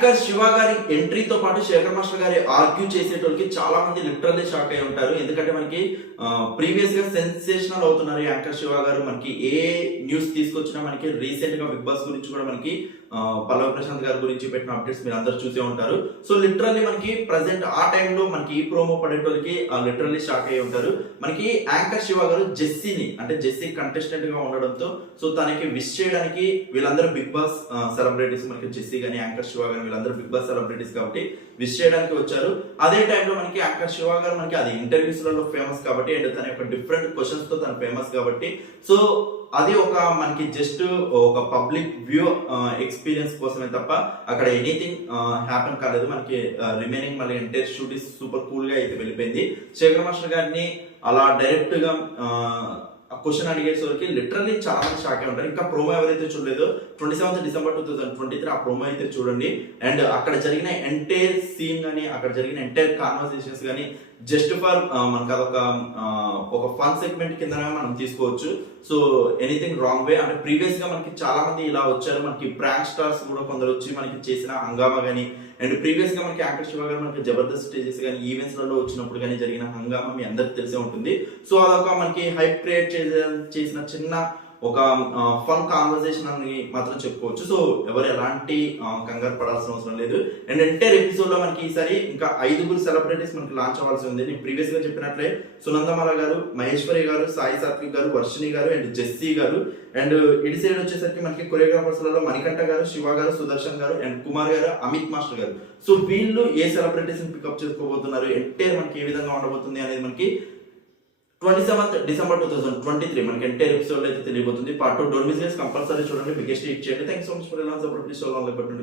Anchor Shiva గారి ఎంట్రీతో పాటు Shekhar master గారి ఆర్గ్యూ చేసేటోళ్ళకి చాలా మంది లిటరల్లీ షాక్ అయి ఉంటారు. ఎందుకంటే మనకి ప్రీవియస్గా సెన్సేషనల్ అవుతున్నారు యాంకర్ శివ గారు. మనకి ఏ న్యూస్ తీసుకొచ్చినా మనకి రీసెంట్గా బిగ్ బాస్ గురించి కూడా మనకి ఆ, పల్లవి ప్రశాంత్ గారి గురించి పెట్టిన అప్డేట్స్ మీరు అందరు చూసే ఉంటారు. సో లిటరల్లీ మనకి ప్రజెంట్ ఆ టైంలో మనకి ఈ ప్రోమో పడేటోళ్ళకి లిటరల్లీ షాక్ అయి ఉంటారు. మనకి యాంకర్ శివ గారు జెస్సీని అంటే జెస్సీ కంటెస్టెంట్గా ఉండడంతో సో తనకి విష్ చేయడానికి వీళ్ళందరూ బిగ్ బాస్ సెలబ్రిటీస్ మనకి జెస్సీ గానీ యాంకర్ శివ గానీ వీళ్ళందరూ బిగ్ బాస్ సెలబ్రిటీస్ కాబట్టి విష్ చేయడానికి వచ్చారు. అదే టైంలో మనకి యాంకర్ శివ గారు మనకి అది ఇంటర్వ్యూస్లలో ఫేమస్ కాబట్టి అండ్ తన యొక్క డిఫరెంట్ క్వశ్చన్స్తో తను ఫేమస్ కాబట్టి. సో అది ఒక మనకి జస్ట్ ఒక పబ్లిక్ వ్యూ ఎక్స్పీరియన్స్ కోసమే తప్ప అక్కడ ఎనీథింగ్ హ్యాపెన్ కాలేదు. మనకి రిమైనింగ్ మళ్ళీ ఎంటైర్ షూట్ సూపర్ కూల్గా అయితే వెళ్ళిపోయింది. శేఖర్ మాస్టర్ గారిని అలా డైరెక్ట్గా క్వశ్చన్ అడిగేసరికి లిటరల్లీ చాలా మంది షాక్ అయి ఉంటారు. ఇంకా ప్రోమో ఎవరైతే చూడలేదు twenty seventh December two thousand twenty three ఆ ప్రోమో అయితే చూడండి. అండ్ అక్కడ జరిగిన ఎంటైర్ సీన్ కానీ అక్కడ జరిగిన ఎంటైర్ కాన్వర్సేషన్స్ కానీ జస్ట్ ఫర్ మనకు అదొక ఒక ఫన్ సెగ్మెంట్ కింద మనం తీసుకోవచ్చు. సో ఎనీథింగ్ రాంగ్ వే అంటే ప్రీవియస్గా మనకి చాలా మంది ఇలా వచ్చారు. మనకి ప్రాంక్ స్టార్స్ కూడా కొందరు వచ్చి మనకి చేసిన హంగామా కానీ అండ్ ప్రీవియస్గా మనకి యాంకర్ శివ గారు మనకి జబర్దస్త్ స్టేజెస్ కానీ ఈవెంట్స్లలో వచ్చినప్పుడు కానీ జరిగిన హంగామా మీ అందరికి తెలిసే ఉంటుంది. సో అదొక మనకి హైప్ క్రియేట్ చేసిన చిన్న ఒక ఫన్ కాన్వర్సేషన్ అని మాత్రం చెప్పుకోవచ్చు. సో ఎవరు ఎలాంటి కంగారు పడాల్సిన అవసరం లేదు. అండ్ ఎంటైర్ ఎపిసోడ్లో మనకి ఈసారి ఇంకా ఐదుగురు సెలబ్రిటీస్ మనకి లాంచ్ అవ్వాల్సి ఉంది. నేను ప్రీవియస్గా చెప్పినట్లే సునందమాల గారు మహేశ్వరి గారు సాయి సాత్విక్ గారు వర్షిణి గారు అండ్ జెస్సీ గారు. అండ్ ఇటు సైడ్ వచ్చేసరికి మనకి కొరియోగ్రాఫర్స్లలో మణికంఠ గారు శివ గారు సుదర్శన్ గారు అండ్ కుమార్ గారు అమిత్ మాస్టర్ గారు. సో వీళ్ళు ఏ సెలబ్రిటీస్ పికప్ చేసుకోబోతున్నారు? ఎంటైర్ మనకి ఏ విధంగా ఉండబోతుంది అనేది మనకి twenty seventh December two thousand twenty three మనకి ఎంటైర్ ఎపిసోడ్ అయితే తెలియబోతుంది. Part two don't miss compulsory చూడండి. బిగ్గెస్ట్ హిట్ చేయండి. థ్యాంక్స్ సో మచ్ ఫర్ ఎలా support please so long comment